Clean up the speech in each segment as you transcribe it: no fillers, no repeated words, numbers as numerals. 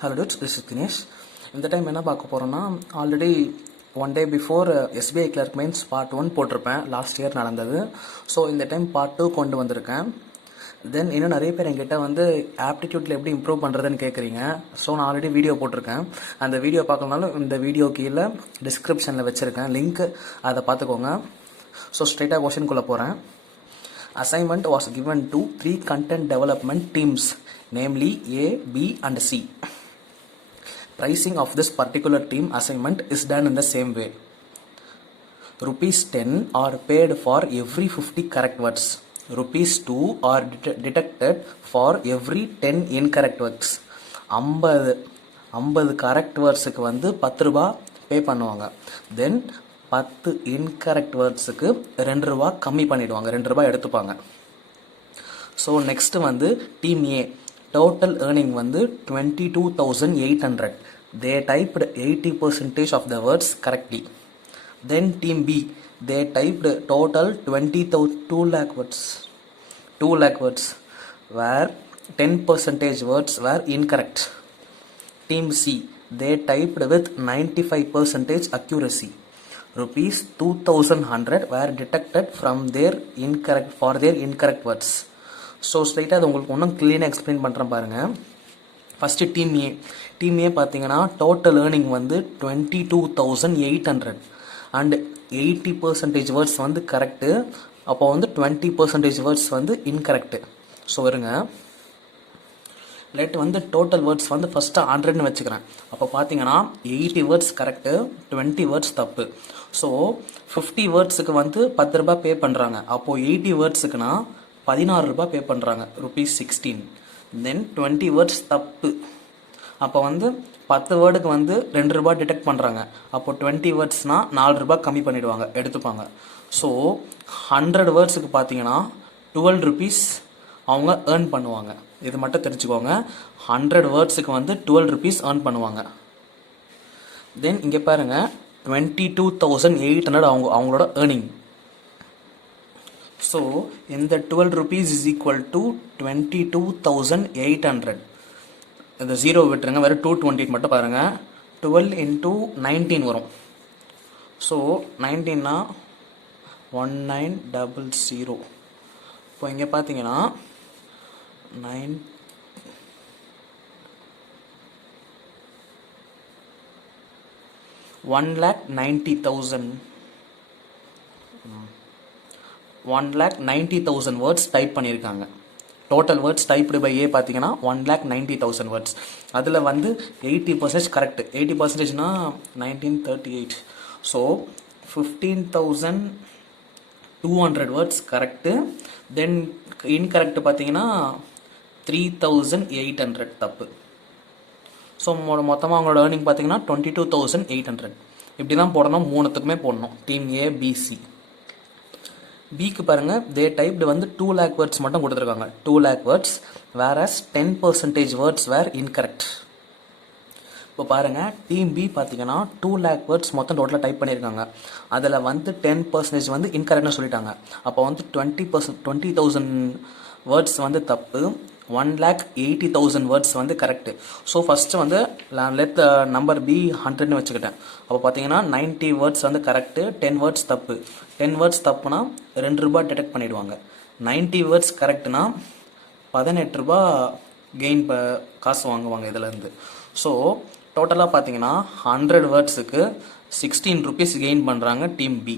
Hello dudes, this is Dinesh. இந்த time என்ன பார்க்க போகிறோன்னா already one day before SBI clerk mains part 1 போட்டிருப்பேன், லாஸ்ட் இயர் நடந்தது. ஸோ இந்த டைம் பார்ட் 2 கொண்டு வந்திருக்கேன். தென் இன்னும் நிறைய பேர் என்கிட்ட வந்து ஆப்டிடியூட்டில் எப்படி இம்ப்ரூவ் பண்ணுறதுன்னு கேட்குறீங்க. ஸோ நான் ஆல்ரெடி வீடியோ போட்டிருக்கேன். அந்த வீடியோ பார்க்கலனாலும் இந்த வீடியோ கீழே டிஸ்கிரிப்ஷனில் வச்சுருக்கேன் லிங்க், அதை பார்த்துக்கோங்க. ஸோ ஸ்ட்ரெயிட்டாக கொஷின்குள்ளே போகிறேன். Assignment was given to 3 content development teams, namely A, B and C. Pricing of this particular team assignment is done in the same way. Rupees 10 are paid for every 50 correct words. Rupees 2 are deducted for every 10 incorrect words. 50 correct வேர்ட்ஸுக்கு வந்து 10 ரூபா பே பண்ணுவாங்க. தென் 10 incorrect வேர்ட்ஸுக்கு 2 ரூபா கம்மி பண்ணிவிடுவாங்க, 2 ரூபா எடுத்துப்பாங்க. So next வந்து team A total earning வந்து 22,800. They typed 80% of the words correctly. Then team B they typed total 2 lakh words where 10% words were incorrect. Team C they typed with 95% accuracy. Rupees 2,100 were detected from their incorrect words. So ஸ்ட்ரைட்டாக அது உங்களுக்கு ஒன்றும் க்ளீனாக explain பண்ணுறேன் பாருங்கள். First team A பார்த்தீங்கன்னா total earning வந்து 22,800 and 80% words வந்து கரெக்டு. அப்போ வந்து 20% வேர்ட்ஸ் வந்து இன்கரெக்டு. ஸோ வருங்க லேட் வந்து டோட்டல் வேர்ட்ஸ் வந்து ஃபஸ்ட்டு 100ன்னு வச்சுக்கிறேன். அப்போ பார்த்தீங்கன்னா 80 வேர்ட்ஸ் கரெக்டு, 20 வேர்ட்ஸ் தப்பு. ஸோ 50 வேர்ட்ஸுக்கு வந்து 10 ரூபாய் பே பண்ணுறாங்க. அப்போது 80 வேர்ட்ஸுக்குன்னா 16 ரூபாய் பே பண்ணுறாங்க, Rs 16. தென் 20 வேர்ட்ஸ் தப்பு. அப்போ வந்து 10 வேர்டுக்கு வந்து 2 ரூபாய் டிடெக்ட் பண்ணுறாங்க. அப்போ 20 வேர்ட்ஸ்னால் 4 ரூபாய் கம்மி பண்ணிவிடுவாங்க, எடுத்துப்பாங்க. ஸோ 100 வேர்ட்ஸுக்கு பார்த்தீங்கன்னா 12 rupees அவங்க ஏர்ன் பண்ணுவாங்க. இது மட்டும் தெரிஞ்சுக்கோங்க, 100 வேர்ட்ஸுக்கு வந்து 12 rupees ஏர்ன் பண்ணுவாங்க. தென் இங்கே பாருங்கள் 22,800 அவங்களோட ஏர்னிங். ஸோ இந்த 12 rupees is equal to 22,800. இந்த 0 விட்டுருங்க, வேறு 228 மட்டும் பாருங்கள். 12 into 19 வரும். ஸோ 19னா 1900. இப்போ இங்கே பார்த்தீங்கன்னா 1,90,000 வேர்ட்ஸ் டைப் பண்ணியிருக்காங்க. Total words typed by A பார்த்தீங்கன்னா 1,90,000 வேர்ட்ஸ். அதில் வந்து 80% கரெக்டு. 80%னா 1938. So 15,200 words correct. Then incorrect பார்த்தீங்கன்னா 3,800 தப்பு. ஸோ மொத்தமாக அவங்களோட ஏர்னிங் பார்த்தீங்கன்னா 22,800. இப்படி தான் போடணும், மூணுத்துக்குமே போடணும். Team A BC. பிக்கு பாருங்கள் தே டைப்டு வந்து 2 lakh வேர்ட்ஸ் மட்டும் கொடுத்துருக்காங்க, 2 lakh வேர்ட்ஸ். வேரஸ் 10% வேர்ட்ஸ் வேர் இன்கரெக்ட். இப்போ பாருங்கள் டீம் பி பார்த்தீங்கன்னா 2 lakh வேர்ட்ஸ் மொத்தம் டோட்டலாக டைப் பண்ணியிருக்காங்க. அதில் வந்து 10% வந்து இன்கரெக்ட்னு சொல்லிட்டாங்க. அப்போ வந்து 20,000 வேர்ட்ஸ் வந்து தப்பு. 1,80,000 வேர்ட்ஸ் வந்து கரெக்டு. ஸோ ஃபஸ்ட்டு வந்து லெட் நம்பர் பி 100ன்னு வச்சுக்கிட்டேன். அப்போ பார்த்தீங்கன்னா 90 வேர்ட்ஸ் வந்து கரெக்டு, 10 வேர்ட்ஸ் தப்பு. 10 வேர்ட்ஸ் தப்புனா 2 ரூபாய் டிடெக்ட் பண்ணிவிடுவாங்க. 90 வேர்ட்ஸ் கரெக்டுனா 18 ரூபாய் கெயின் காசு வாங்குவாங்க இதிலேருந்து. ஸோ டோட்டலாக பார்த்தீங்கன்னா 100 வேர்ட்ஸுக்கு 16 rupees கெயின் பண்ணுறாங்க டீம் பி.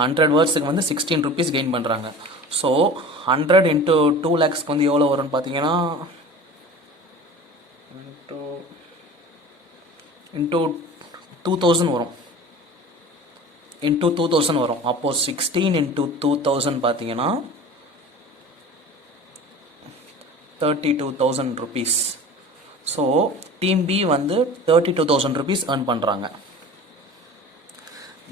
100 வேர்ட்ஸுக்கு வந்து 16 rupees கெயின் பண்ணுறாங்க. ஸோ 100 into 2 lakhsக்கு வந்து எவ்வளோ வரும்னு பார்த்தீங்கன்னா into 2,000 வரும். into 2,000 வரும். அப்போது 16 into 2,000 பார்த்தீங்கன்னா 32,000 rupees. ஸோ டீம் பி வந்து 32,000 rupees ஏர்ன் பண்ணுறாங்க.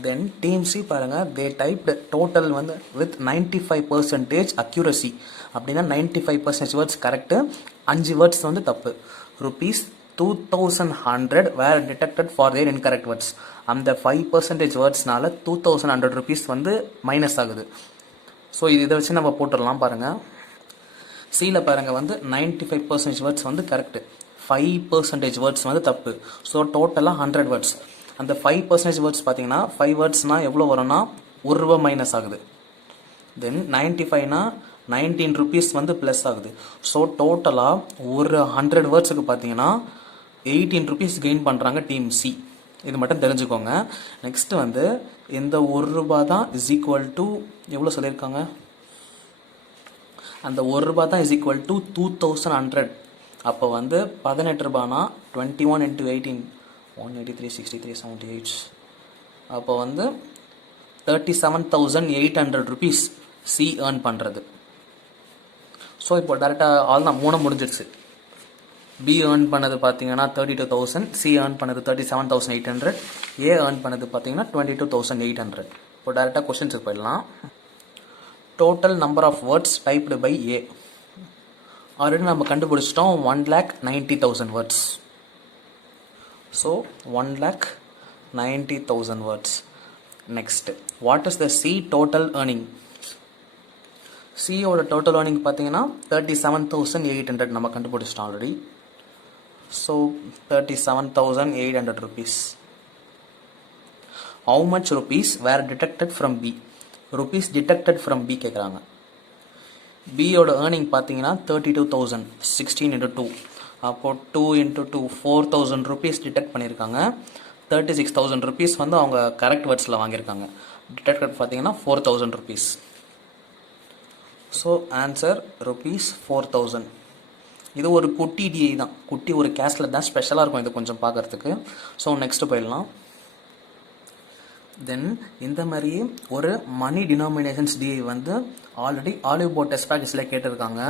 தென் டீம் சி பாருங்கள் தே டைப்டு டோட்டல் வந்து வித் 95% அக்யூரசி. அப்படின்னா 95% வேர்ட்ஸ் கரெக்டு, 5 வேர்ட்ஸ் வந்து தப்பு. Rs 2,100 were detected for their incorrect words. அந்த 5% வேர்ட்ஸ்னால 2,100 rupees வந்து மைனஸ் ஆகுது. ஸோ இதை வச்சு நம்ம போட்டுடலாம் பாருங்கள். சியில் பாருங்கள் வந்து 95% வேர்ட்ஸ் வந்து கரெக்டு, 5% வேர்ட்ஸ் வந்து தப்பு. ஸோ டோட்டலாக 100 வேர்ட்ஸ். அந்த 5% வேர்ட்ஸ் பார்த்தீங்கன்னா 5 வேர்ட்ஸ்னால் எவ்வளோ வரும்னா ₹1 மைனஸ் ஆகுது. தென் 95னா 19 ருபீஸ் வந்து ப்ளஸ் ஆகுது. ஸோ டோட்டலாக ஒரு 100 வேர்ட்ஸுக்கு பார்த்தீங்கன்னா 18 ருபீஸ் கெயின் பண்ணுறாங்க டீம் சி. இது மட்டும் தெரிஞ்சுக்கோங்க. நெக்ஸ்ட் வந்து இந்த ₹1 தான் இஸ் ஈக்குவல் டு எவ்வளோ சொல்லியிருக்காங்க, அந்த ₹1 தான் இஸ் ஈக்குவல் டு 2100. அப்போ வந்து 18 ரூபானா 21 into 18 183 63 78. அப்போ வந்து 37,800 ருபீஸ் சி ஏர்ன் பண்ணுறது. ஸோ இப்போ டேரெக்டாக ஆல் தான் 3 முடிஞ்சிடுச்சு. பி ஏர்ன் பண்ணது பார்த்தீங்கன்னா 32,000, சி ஏர்ன் பண்ணது 37,800, ஏ ஏர்ன் பண்ணது பார்த்தீங்கன்னா 22,800. இப்போ டேரெக்டாக கொஸ்டின்ஸுக்கு போயிடலாம். Total number of words typed by A already நம்ம கண்டுபிடிச்சிட்டோம். 1,90,000 words. So 1,90,000 words. Next, what is the C total earning? சியோட டோட்டல் ஏர்னிங் பார்த்தீங்கன்னா 37,800 நம்ம கண்டுபிடிச்சிட்டோம் already. So 37,800 rupees. How much rupees were detected from B? rupees detected from B கேட்குறாங்க. பியோட earning பார்த்தீங்கன்னா 32,000, 16 into 2. அப்போ 2 into 2 4,000 rupees டிடெக்ட் பண்ணியிருக்காங்க. 36,000 rupees வந்து அவங்க கரெக்ட் வேர்ட்ஸில் வாங்கியிருக்காங்க. டிடெக்டட் பார்த்தீங்கன்னா 4,000 rupees. So answer ₹4,000. இது ஒரு குட்டி டிஐ தான், குட்டி ஒரு கேஷில் தான், ஸ்பெஷலாக இருக்கும் இது கொஞ்சம் பார்க்குறதுக்கு. ஸோ நெக்ஸ்ட்டு போயிடலாம். தென் இந்த மாதிரி ஒரு மணி டினாமினேஷன்ஸ் டிஐ வந்து ஆல்ரெடி ஆலிவ் போட் டெஸ்ட் பேக்கேஜில் கேட்டிருக்காங்க.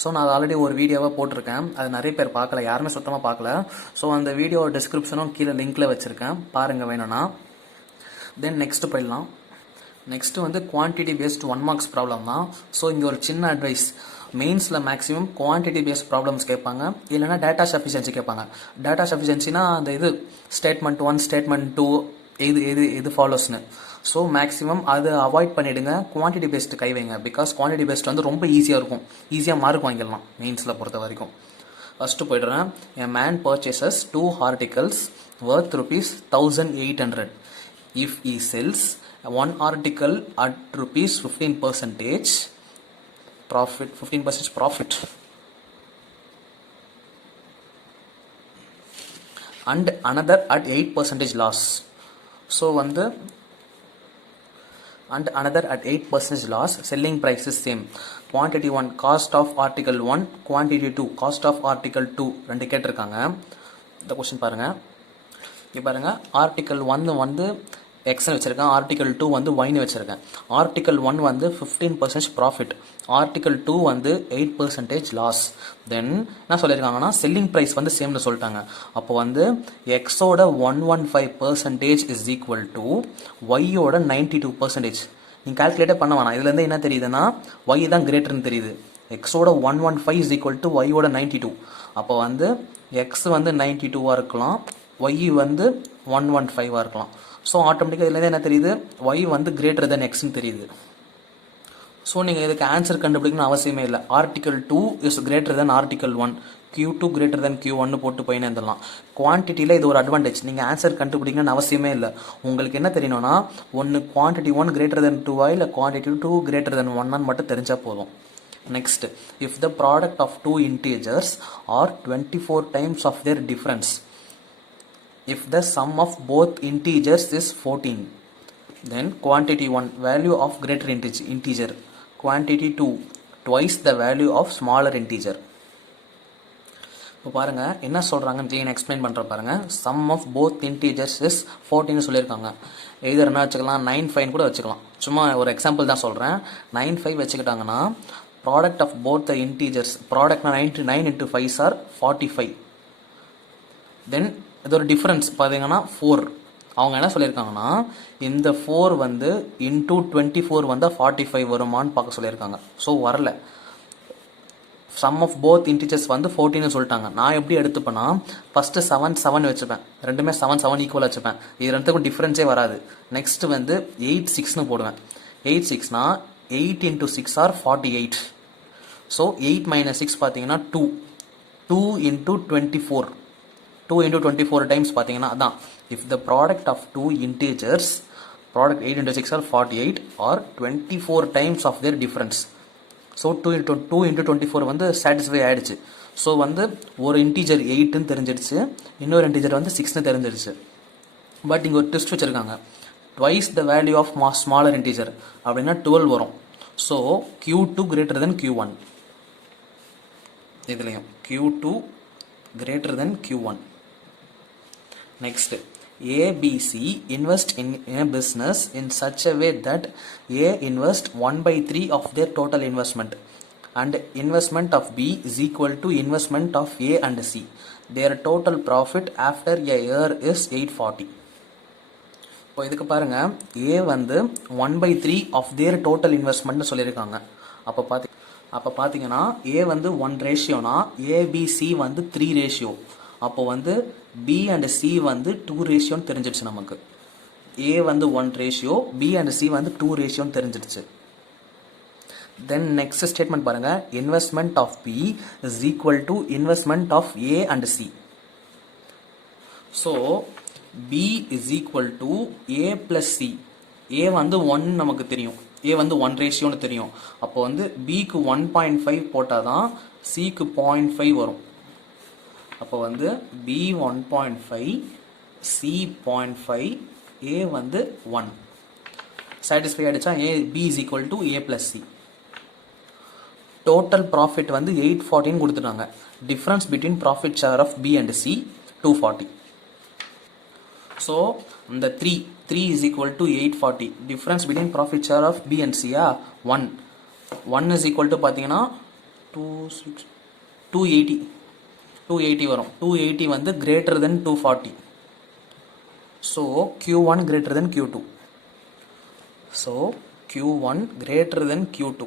ஸோ நான் ஆல்ரெடி ஒரு வீடியோவாக போட்டிருக்கேன். அது நிறைய பேர் பார்க்கல, யாருமே சுத்தமாக பார்க்கல. ஸோ அந்த வீடியோ டிஸ்கிரிப்ஷனும் கீழே லிங்க்கில் வச்சுருக்கேன், பாருங்கள் வேணும்னா. தென் நெக்ஸ்ட்டு போயிடலாம். நெக்ஸ்ட்டு வந்து குவான்டிட்டி பேஸ்ட் 1 மார்க்ஸ் ப்ராப்ளம் தான். ஸோ இங்கே ஒரு சின்ன அட்வைஸ், மெயின்ஸில் மேக்ஸிமம் குவான்டிட்டி பேஸ்ட் ப்ராப்ளம்ஸ் கேட்பாங்க, இல்லைனா டேட்டா சஃபிஷியன்சி கேட்பாங்க. டேட்டா சஃபிஷியன்சினா அந்த இது ஸ்டேட்மெண்ட் 1 ஸ்டேட்மெண்ட் 2 எது ஃபாலோஸ்னு. ஸோ மேக்ஸிமம் அதை அவாய்ட் பண்ணிவிடுங்க, குவான்டிட்டி பேஸ்ட்டு கை வைங்க. பிகாஸ் குவான்டிட்டி பேஸ்ட் வந்து ரொம்ப ஈஸியாக இருக்கும், ஈஸியாக மார்க் வாங்கிடலாம் மெயின்ஸில் பொறுத்த வரைக்கும். ஃபஸ்ட்டு போய்டுறேன். A man purchases 2 articles worth ₹1,800. If he sells 1 article at ₹15% profit, 15% profit, and another at 8% loss. So வந்து and another at 8% loss, selling price is same. Quantity 1 cost of article 1, quantity 2 cost of article 2 ரெண்டு கேட்டிருக்காங்க. இந்த question பாருங்க. இங்கே பாருங்க, article 1 வந்து எக்ஸ்னு வச்சுருக்கேன், ஆர்டிக்கல் 2 வந்து ஒய்னு வச்சுருக்கேன். ஆர்டிக்கல் 1 வந்து 15% ப்ராஃபிட், ஆர்டிக்கல் 2 வந்து 8% லாஸ். தென் என்ன சொல்லியிருக்காங்கன்னா செல்லிங் ப்ரைஸ் வந்து சேம்னு சொல்லிட்டாங்க. அப்போ வந்து எக்ஸோட 115% இஸ் ஈக்குவல் டு ஒய்யோட 92%. நீங்கள் கால்குலேட்டே பண்ண வேணாம், இதுலேருந்து என்ன தெரியுதுன்னா ஒய் தான் கிரேட்டர்னு தெரியுது. எக்ஸோட 115 இஸ் ஈக்குவல் டு ஒய்யோட 92. அப்போ வந்து எக்ஸ் வந்து 92வாக இருக்கலாம், ஒய் வந்து 115வாக இருக்கலாம். ஸோ ஆட்டோமேட்டிக்காக இதுலேருந்து என்ன தெரியுது, ஒய் வந்து கிரேட்டர் தென் எக்ஸ்ன்னு தெரியுது. ஸோ நீங்கள் இதுக்கு ஆன்சர் கண்டுபிடிக்கணும்னு அவசியமே இல்லை. Article 2 is greater then article 1, Q2 greater than Q1 போட்டு போயின்னு இருந்தலாம். குவான்டிட்டியில் இது ஒரு அட்வான்டேஜ், நீங்கள் ஆன்சர் கண்டுபிடிக்கணும்னு அவசியமே இல்லை. உங்களுக்கு என்ன தெரியணும்னா ஒன்று குவான்டிட்டி 1 கிரேட்டர் தென் 2 இல்லை குவான்டிட்டி 2 கிரேட்டர் தென் 1 மட்டும் தெரிஞ்சால் போதும். Next, if the product of 2 integers are 24 times of their difference, if the sum of both integers is 14, then quantity 1 value of greater integer, quantity 2 twice the value of smaller integer. இப்போ பாருங்க என்ன சொல்றாங்கன்னு clean explain பண்ற பாருங்க. sum of both integers is 14 சொல்லியிருக்காங்க. எதர் என்ன வச்சுக்கலாம், 9 கூட வச்சுக்கலாம். சும்மா ஒரு எக்ஸாம்பிள் தான் சொல்றேன். 9 வச்சுக்கிட்டாங்கன்னா product of both the integers, ப்ராடக்ட்னா 9 into 5 are 45. தென் இது ஒரு டிஃப்ரென்ஸ் பார்த்தீங்கன்னா 4. அவங்க என்ன சொல்லியிருக்காங்கன்னா இந்த 4 வந்து இன்டூ 24 வந்தால் 45 வருமானு பார்க்க சொல்லியிருக்காங்க. ஸோ வரல. சம் ஆஃப் போத் இன்டிஜர்ஸ் வந்து 14 சொல்லிட்டாங்க. நான் எப்படி எடுத்துப்பேன்னா ஃபஸ்ட்டு 7 வச்சுப்பேன், ரெண்டுமே 7 ஈக்குவலாக வச்சுப்பேன். இது ரெண்டுக்கும் டிஃப்ரென்ஸே வராது. நெக்ஸ்ட் வந்து 8 6ன்னு போடுவேன். 8 6னா 8 into 6 are 48. ஸோ 8 - 6 பார்த்தீங்கன்னா 2. 2 into 24 2 into 24 times பார்த்தீங்கன்னா அதான் if the product of two integers product 8 into 6 are 48 or 24 times of their difference. So 2 into 24 வந்து சாட்டிஸ்ஃபை ஆகிடுச்சு. ஸோ வந்து ஒரு இன்டீஜர் 8ன்னு தெரிஞ்சிடுச்சு, இன்னொரு இன்டீஜர் வந்து 6ன்னு தெரிஞ்சிடுச்சு. பட் இங்கே ஒரு ட்விஸ்ட் வச்சுருக்காங்க, twice the value of smaller integer அப்படின்னா 12 வரும். So Q2 greater than Q1, இதுலையும் Q2 greater than Q1. Next, ABC invest in a business in such a way that A invest 1/3 of their total investment and investment of B is equal to investment of A and C. Their total profit after a year is 840. இப்போ இதுக்கு பாருங்க, A வந்து 1/3 of their total investment சொல்லியிருக்காங்க. அப்போ பார்த்தீங்கன்னா A வந்து 1 ரேஷியோனா ABC வந்து 3 ratio. அப்போ வந்து B அண்ட் C வந்து 2 ரேஷியோன்னு தெரிஞ்சிடுச்சு நமக்கு. A வந்து 1 ரேஷியோ, B அண்ட் C வந்து 2 ரேஷியோன்னு தெரிஞ்சிடுச்சு. தென் நெக்ஸ்ட் ஸ்டேட்மெண்ட் பாருங்க, investment of B is equal to investment of A and C. So B is equal to A plus C. A வந்து 1 நமக்கு தெரியும், A வந்து 1 ரேஷியோன்னு தெரியும். அப்போ வந்து Bக்கு 1.5 போட்டால் தான் Cக்கு 0.5 வரும். அப்போ வந்து B 1.5, C 0.5, A வந்து 1. சாட்டிஸ்ஃபை ஆகிடுச்சா? B is equal to A plus C. Total profit வந்து 840 கொடுத்துட்டாங்க. Difference between profit share of B and C 240. So இந்த 3 is equal to 840. Difference between profit share of B and C 1 is equal to பார்த்தீங்கன்னா 280 வரும். 280 வந்து greater than 240. So Q1 greater than Q2. So Q1 greater than Q2.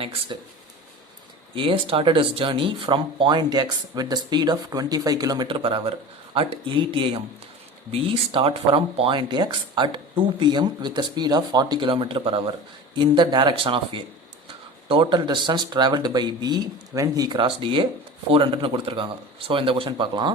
Next, A started his journey from point X with the speed of 25 km per hour at 8 am. B start from point X at 2 pm with the speed of 40 km per hour in the direction of A. Total distance traveled by B when he crossed A 400 கொடுத்திருக்காங்க. So இந்த question பார்க்கலாம்.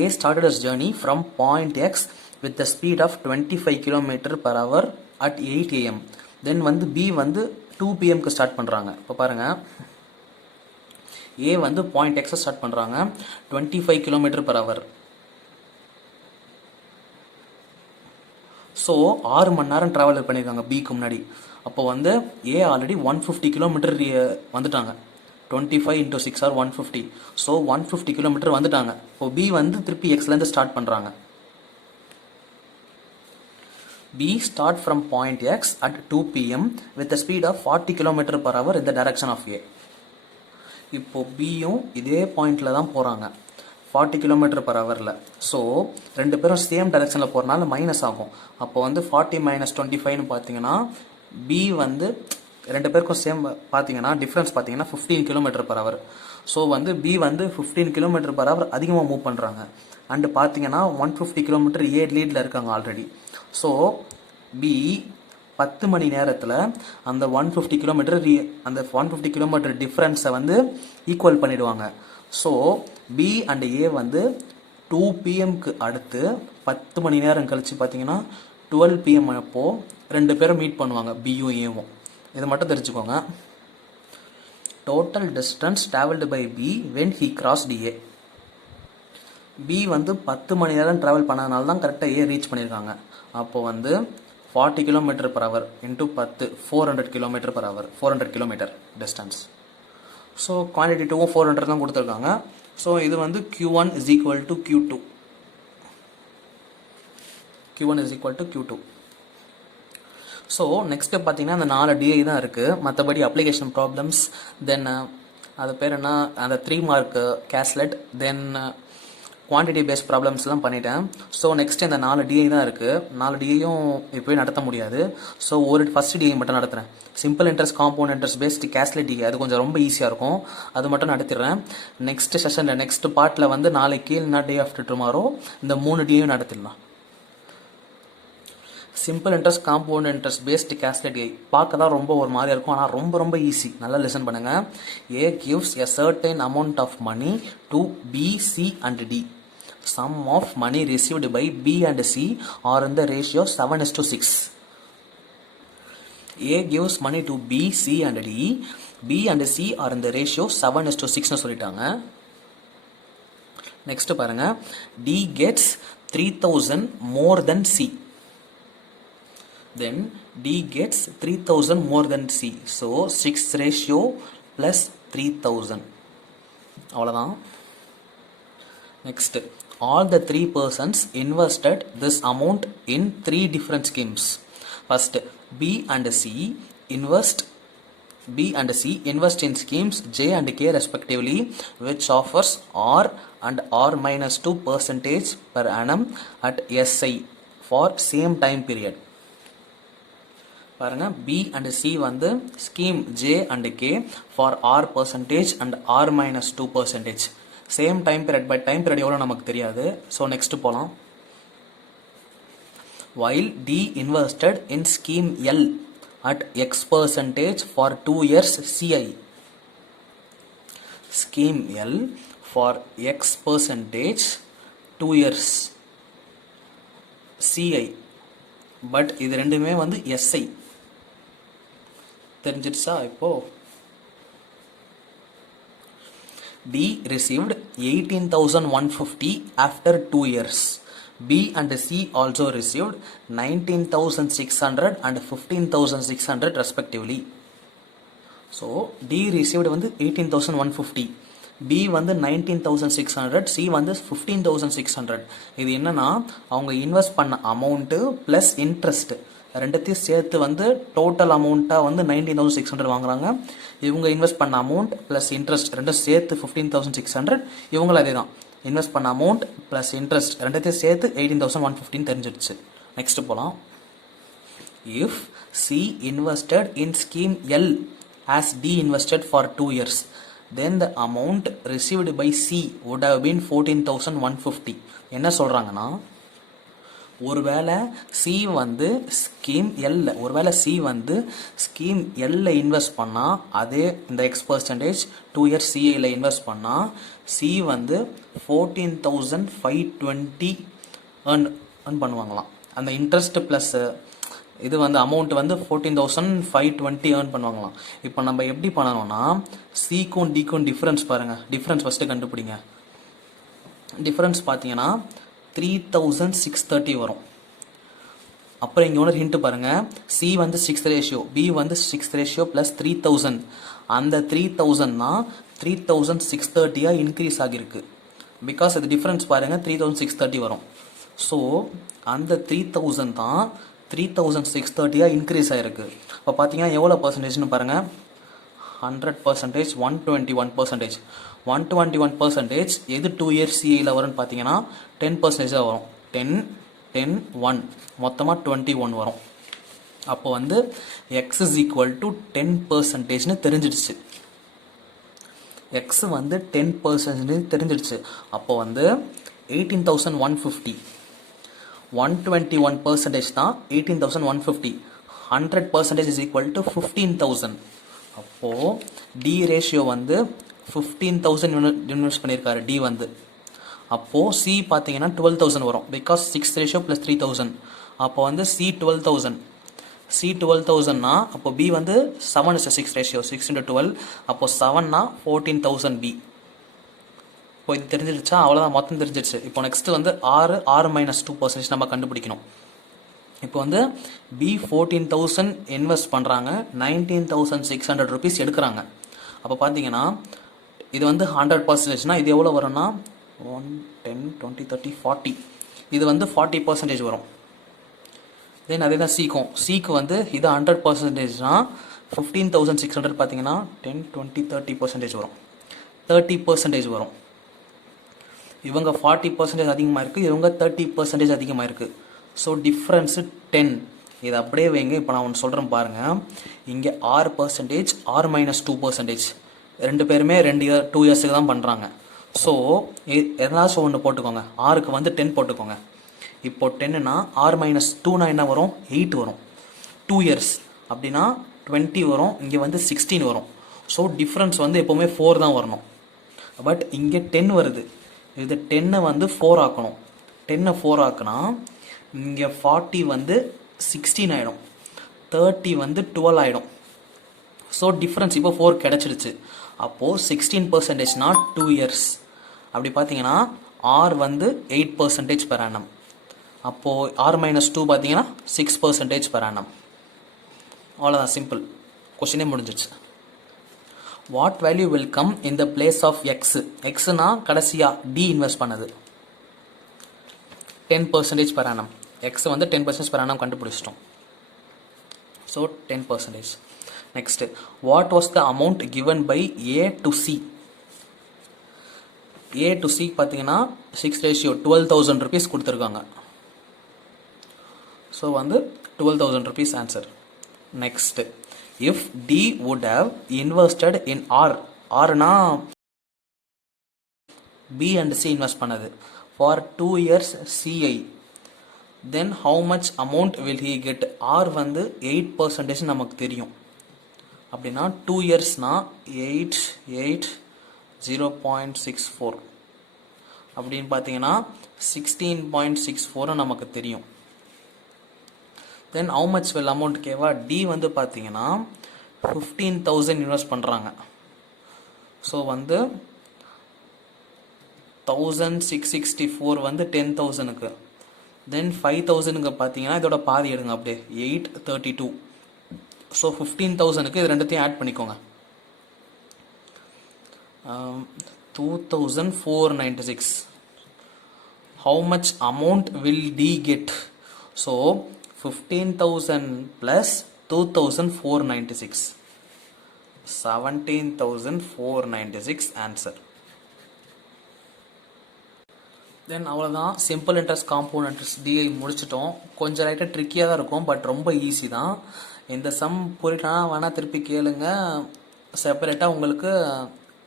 A started his journey from point X with the speed of 25 km per hour at 8 am. தென் வந்து B வந்து 2 pmக்கு start பண்ணுறாங்க. இப்போ பாருங்க, A வந்து point எக்ஸை ஸ்டார்ட் பண்ணுறாங்க 25 km per hour. ஸோ 6 மணி நேரம் ட்ராவல் பண்ணியிருக்காங்க Bக்கு முன்னாடி. அப்போ வந்து A ஆல்ரெடி 150 km வந்துட்டாங்க. 25 into 6 are 150. ஸோ 150 km வந்துட்டாங்க. இப்போ B வந்து திருப்பி எக்ஸ்லேருந்து ஸ்டார்ட் பண்ணுறாங்க. B start from point X at 2 pm with a speed of 40 km per hour in the direction of A. இப்போ Bயும் இதே பாயிண்டில் தான் போகிறாங்க 40 km per hourல. ஸோ ரெண்டு பேரும் சேம் டைரக்ஷனில் போகிறனால மைனஸ் ஆகும். அப்போ வந்து 40 - 25ன்னு பார்த்தீங்கன்னா B வந்து ரெண்டு பேருக்கும் சேம் பார்த்தீங்கன்னா டிஃப்ரென்ஸ் பார்த்தீங்கன்னா 15 km per hour. ஸோ வந்து B வந்து 15 km per hour அதிகமாக மூவ் பண்ணுறாங்க. அண்டு பார்த்தீங்கன்னா 150 km A லீடில் இருக்காங்க ஆல்ரெடி. ஸோ B 10 மணி நேரத்தில் அந்த 150 km டிஃப்ரென்ஸை வந்து ஈக்குவல் பண்ணிடுவாங்க. ஸோ B அண்ட் A வந்து 2 pmக்கு அடுத்து 10 மணி நேரம் கழித்து பார்த்தீங்கன்னா 12 pm அப்போது ரெண்டு பேரும் மீட் பண்ணுவாங்க, Bயும் Aவும். இதை மட்டும் தெரிஞ்சுக்கோங்க. Total distance travelled by B when he crossed A. B வந்து 10 மணி நேரம் ட்ராவல் பண்ணதுனால தான் கரெக்டாக A ரீச் பண்ணியிருக்காங்க. அப்போது வந்து 40 km per hour into 10 400 km per hour 400 km distance. So quantity 2 400 தான் கொடுத்துருக்காங்க. ஸோ இது வந்து Q1 is equal to Q2. Q1 is equal to Q2. So next பார்த்தீங்கன்னா அந்த 4 DI தான் இருக்குது. மற்றபடி அப்ளிகேஷன் ப்ராப்ளம்ஸ், தென் அது பேர் என்ன, அந்த 3 மார்க் கேஸ்லெட், தென் குவான்டிட்டி பேஸ்ட் ப்ராப்ளம்ஸ்லாம் பண்ணிட்டேன். ஸோ நெக்ஸ்ட் இந்த 4 DI தான் இருக்குது. 4 DIயும் இப்போயே நடத்த முடியாது. ஸோ ஒரு ஃபஸ்ட் DI மட்டும் நடத்துகிறேன். Simple interest, compound interest based caselet DI, அது கொஞ்சம் ரொம்ப ஈஸியாக இருக்கும், அது மட்டும் நடத்திடுறேன். நெக்ஸ்ட் செஷனில் நெக்ஸ்ட் பார்ட்டில் வந்து நாளைக்கு இல்லைனா டே ஆஃப்டர் டுமாரோ இந்த 3 DIயும் நடத்திடலாம். Simple interest compound interest based caselet பார்க்க தான் ரொம்ப ஒரு மாதிரி இருக்கும், ஆனால் ரொம்ப ரொம்ப ஈஸி. நல்லா லிசன் பண்ணுங்க. A gives a certain amount of money to B, C and D. Sum of money received by B and C are in the ratio 7:6. A gives money to B, C and D. B and C are in the ratio 7:6 சொல்லிட்டாங்க. Next பாருங்க. D gets 3000 more than C. Then D gets 3000 more than C. So 6 ratio plus 3000. அவ்வளவுதான். Next, all the 3 persons invested this amount in 3 different schemes. First, B and C invest in schemes J and K respectively, which offers R and R minus 2% per annum at SI for same time period. பாருங்க, B and C வந்து scheme J and K for R% and R minus 2%. Same time period. By time period எவ்வளோ நமக்கு தெரியாது. So next போகலாம். while D invested in scheme L at X% for 2 years CI. Scheme L for X% 2 years CI. But இது ரெண்டுமே வந்து SI. தெரிஞ்சிடுச்சா இப்போ? D received 18,150 after 2 years. B and C also received 19,600 and 15,600 respectively. So D received வந்து 18,150, B வந்து 19,600, C வந்து 15,600. இது என்னன்னா அவங்க இன்வெஸ்ட் பண்ண அமௌண்ட் பிளஸ் இன்ட்ரெஸ்ட் ரெண்டுத்தையும் சேர்த்து வந்து டோட்டல் அமௌண்ட்டாக வந்து 19,600 வாங்குறாங்க. இவங்க இன்வெஸ்ட் பண்ண அமௌண்ட் ப்ளஸ் இன்ட்ரெஸ்ட் ரெண்டும் சேர்த்து 15,600. இவங்களும் அதே தான், இன்வெஸ்ட் பண்ண அமௌண்ட் ப்ளஸ் இன்ட்ரெஸ்ட் ரெண்டுத்தையும் சேர்த்து 18,150 தெரிஞ்சிடுச்சு. நெக்ஸ்ட் போகலாம். If C invested in scheme L as D invested for 2 years, then the amount received by C would have been 14,150. என்ன சொல்கிறாங்கன்னா, ஒருவேளை சி வந்து ஸ்கீம் எல்ல இன்வெஸ்ட் பண்ணால், அதே இந்த X% 2 years சிஐயில் இன்வெஸ்ட் பண்ணால் சி வந்து 14,520 earn பண்ணுவாங்களாம். அந்த இன்ட்ரெஸ்ட் ப்ளஸ் இது வந்து அமௌண்ட் வந்து 14,520 earn பண்ணுவாங்களாம். இப்போ நம்ம எப்படி பண்ணணும்னா, சிக்கும் டிக்கும் டிஃப்ரென்ஸ் பாருங்கள். டிஃப்ரென்ஸ் ஃபஸ்ட்டு கண்டுபிடிங்க. டிஃப்ரென்ஸ் பார்த்தீங்கன்னா 3,630 வரும். அப்புறம் இங்கே ஒன்று ஹிண்ட் பாருங்கள். சி வந்து 6 ரேஷியோ, பி வந்து 6 ரேஷியோ ப்ளஸ் 3,000. அந்த 3,000 தான் 3,630 இன்க்ரீஸ் ஆகியிருக்கு. பிகாஸ் அது டிஃப்ரென்ஸ் பாருங்கள், 3,630 வரும். ஸோ அந்த 3,000 தான் 3,630 இன்க்ரீஸ் ஆகிருக்கு. இப்போ பார்த்தீங்கன்னா எவ்வளோ பர்சன்டேஜ்னு பாருங்கள். 100%, 121%. 121% எது 2 years சிஐயில் வரும்னு பார்த்தீங்கன்னா 10% வரும். 10, 10, 1 மொத்தமாக 21 வரும். அப்போ வந்து X is equal to 10% தெரிஞ்சிடுச்சு. X வந்து 10% தெரிஞ்சிடுச்சு. அப்போ வந்து 18,150, 121% தான் 18,150. 100% is equal to 15,000. அப்போது டி ரேஷியோ வந்து 15,000 இன்வெஸ்ட் பண்ணியிருக்காரு டி வந்து. அப்போது சி பார்த்தீங்கன்னா 12,000 வரும். Because 6 ratio plus 3,000. அப்போ வந்து சி 12,000. சி 12,000னா அப்போ பி வந்து 7:6 ரேஷியோ, 6 × 12. அப்போ 7னா 14,000 பி. இப்போ இது தெரிஞ்சிடுச்சா? அவ்வளோதான், மொத்தம் தெரிஞ்சிடுச்சு. இப்போ நெக்ஸ்ட் வந்து ஆறு மைனஸ் 2% நம்ம கண்டுபிடிக்கணும். இப்போ வந்து பி 14,000 இன்வெஸ்ட் பண்ணுறாங்க, 19,600 rupees எடுக்கிறாங்க. அப்போ பார்த்தீங்கன்னா இது வந்து 100%னா இது எவ்வளோ வரும்னா 1, 10, 20, 30, 40. இது வந்து 40% வரும். தென் அதே தான் சிக்கு வந்து இது 100%னா 15,600 பார்த்தீங்கன்னா 10, 20, 30% வரும். 30% வரும். இவங்க 40% அதிகமாக இருக்குது, இவங்க 30% அதிகமாக இருக்குது. So difference 10. இது அப்படியே வைங்க. இப்போ நான் ஒன்று சொல்கிறேன் பாருங்கள். இங்கே 6%, R minus 2%. ரெண்டு பேருமே 2 yearsக்கு தான் பண்ணுறாங்க. ஸோ எதனாச்சும் ஒன்று போட்டுக்கோங்க. ஆருக்கு வந்து 10 போட்டுக்கோங்க. இப்போ 10னா ஆர் மைனஸ் 2னா என்ன வரும் 8 வரும் 2 இயர்ஸ் அப்படின்னா 20 வரும் இங்கே வந்து 16 வரும் ஸோ டிஃப்ரென்ஸ் வந்து எப்போவுமே 4 தான் வரணும் பட் இங்கே 10 வருது இது 10 வந்து 4 ஆக்கணும் 10 4 ஆக்குனா இங்கே 40 வந்து 16 ஆகிடும் 30 வந்து 12 ஆகிடும் ஸோ டிஃப்ரென்ஸ் இப்போ 4 கிடச்சிடுச்சு அப்போது 16%னா 2 இயர்ஸ் அப்படி பார்த்தீங்கன்னா ஆர் வந்து 8% per annum அப்போது ஆர் மைனஸ் 2 பார்த்தீங்கன்னா 6% per annum அவ்வளோதான் சிம்பிள் கொஸ்டினே முடிஞ்சிச்சு what value will come in the place of X எக்ஸ்னா கடைசியாக டி இன்வெஸ்ட் பண்ணது 10% per annum எக்ஸ் வந்து 10% per annum கண்டுபிடிச்சிட்டோம் so 10%. Next what was the amount given by A to C A to C பார்த்தீங்கன்னா 6:12 12,000 rupees கொடுத்துருக்காங்க ஸோ வந்து 12,000 rupees answer. Next if D would have invested in R ஆர்னா B and C invest பண்ணது for 2 years CI then how much amount will he get R வந்து 8% நமக்கு தெரியும் அப்படின்னா 2 இயர்ஸ்னா 8 0.64 அப்படின்னு பார்த்தீங்கன்னா 16.64 நமக்கு தெரியும் then how much will amount gave D வந்து பார்த்தீங்கன்னா 15,000 இன்வெஸ்ட் பண்ணுறாங்க ஸோ வந்து 1,664 வந்து 10,000க்கு தென் 5,000க்கு பார்த்தீங்கன்னா இதோட பாதி எடுங்க அப்படியே 832 ஸோ 15,000க்கு இது ரெண்டுத்தையும் ஆட் பண்ணிக்கோங்க 2,496 how much amount will D get so 15,000 plus 2,496 17,496 answer then அவ்வளோதான் simple interest compound interest DI முடிச்சிட்டோம் கொஞ்சம் லைட்டாக ட்ரிக்கியாக தான் இருக்கும் பட் ரொம்ப ஈஸி தான் இந்த சம் புரியலனா வேணால் திருப்பி கேளுங்க செப்பரேட்டாக உங்களுக்கு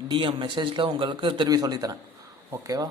டிஎம் மெசேஜில் உங்களுக்கு திருப்பி சொல்லித்தரேன் ஓகேவா